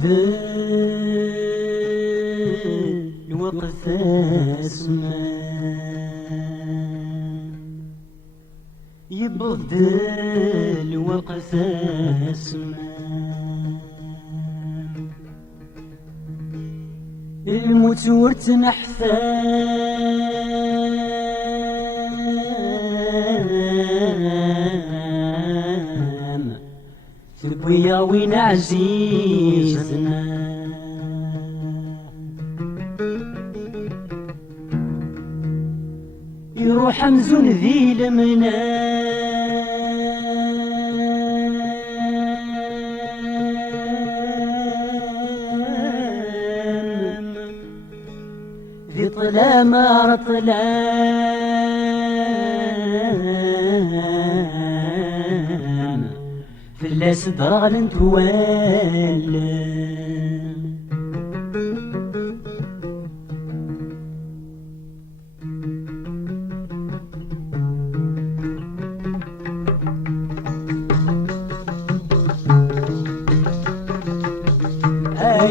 يبدل وقت اسمان يبدل وقت اسمان الموت ورتنا حثان تبويا وين عزيزنا يروح مزون ذي المنام ذي طلامة رطلان في اللاس درغل نتوالم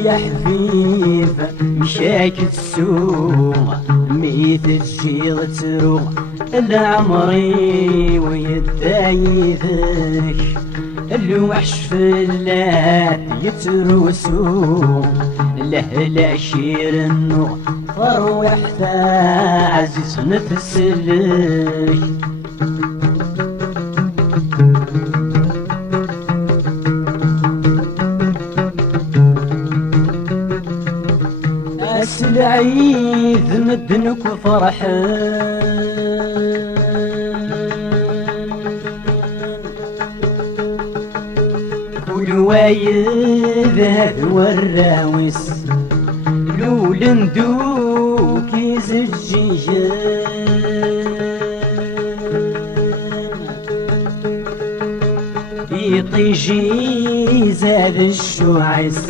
يا حبيب مشاك السوق ميت الجيل تروح العمري ويدايذك الوحش في اللات يتروسو له العشير النور فروح عزيز نفس لك العيد مدنك وفرحان والوايد هذا والراوس لول ندوك يزجيجان يطيجي زاد الشعس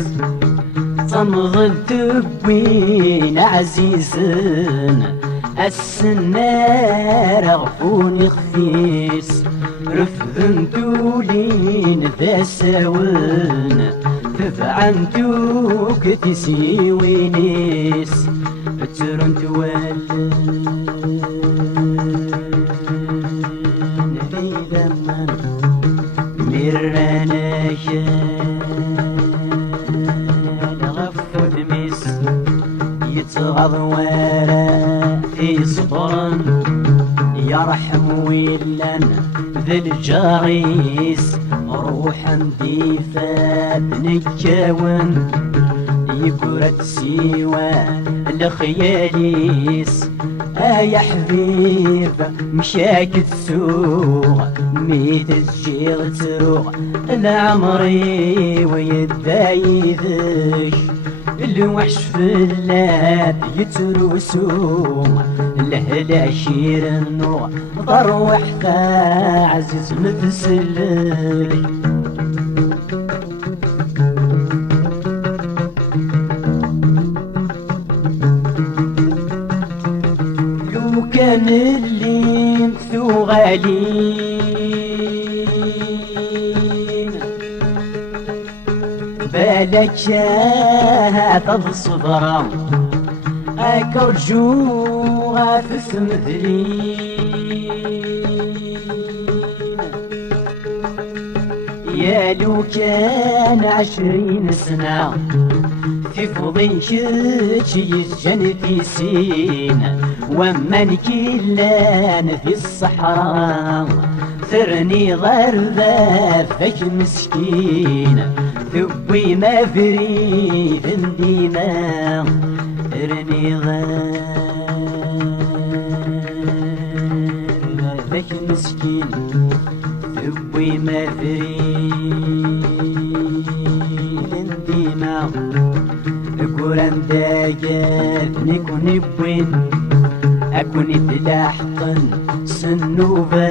تمضي الدبين عزيزنا السنار غفوني خفيس رفضن دولين ذا ساون تفعنتوك تسيوينيس ترون توالن ليلة من مرانايا يتغضوارا في صبرا يرحم ويلان ذي الجريس روحا ديفا بنكاون يقرد سيوا لخياليس يا حبيب مشاك تسوق ميت الجيل تروح العمري ويدايذك الوحش في اللاب يتروسو له العشير النور ضروح عزيز نفسلك لو كان اللي مثو غالين بالك هذا الصبرة أكرجوها في ثمثلين يا لو كان 20 سنة في فضيك يسجن في سين ومن كلان في الصحراء ثرني ضربك مسكين ثبي ما فريد ديما ارني ضربك مسكين ثبي ما فريد ديما قران داقاتني كوني بوين أكوني بلاحقا سنوبا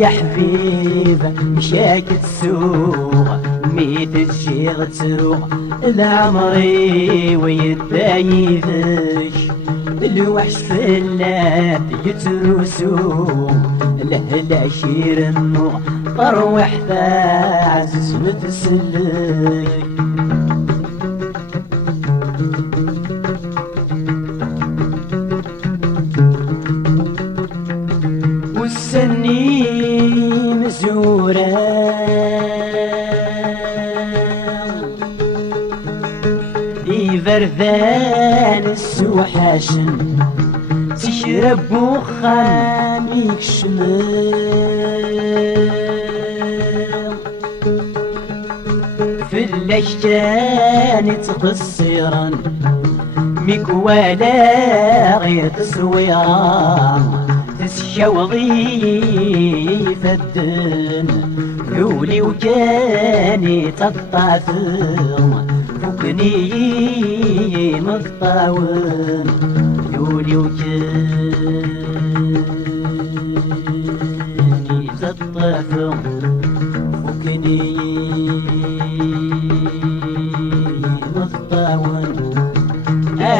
يا حبيب مشاك تسوق ميت الجيغ تروح العمري ويدايذك الوحش في اللاب يتروسو له العشير النور طروح عزيز متسلك ذان السوحاشن تشرب وخام يكشمل في الاشجان تقصيرا مكوالا غير تصويرا تسشوضي فدن ذولي وكاني تطافن فكني مطاون ذولي وكاني تطافن فكني مطاون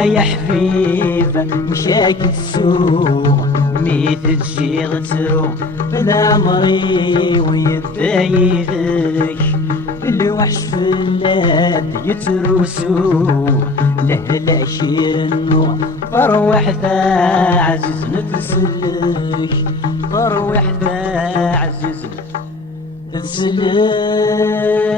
يا حبيبة مشاك السوق ميت تجي غتروح بالعمري ويدايدك الوحش في اللاد يتروسو لهلا شير النور فروح ذا عزيز نتسلك فروح ذا عزيز نتسلك